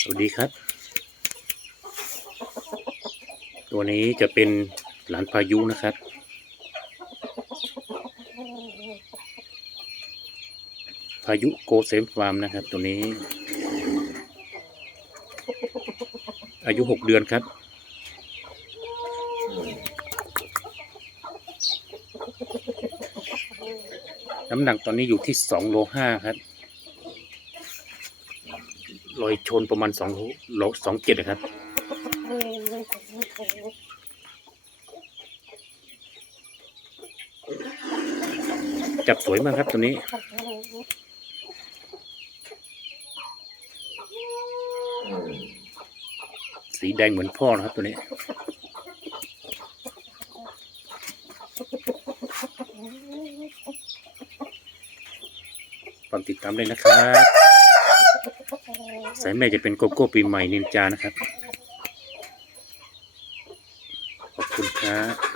สวัสดีครับ ตัวนี้จะเป็นหลานพายุนะครับ พายุโกเซมฟาร์มนะครับ ตัวนี้ อายุหกเดือนครับน้ำหนักตอนนี้อยู่ที่สองโลห้าครับ ลอยชนประมาณสองโลสองเจ็ดนะครับ จับสวยมากครับตัวนี้ สีแดงเหมือนพ่อนะครับตัวนี้ฝากติดตามด้วยนะครับ สายแม่จะเป็นโกโก้ปีใหม่นินจานะครับ ขอบคุณครับ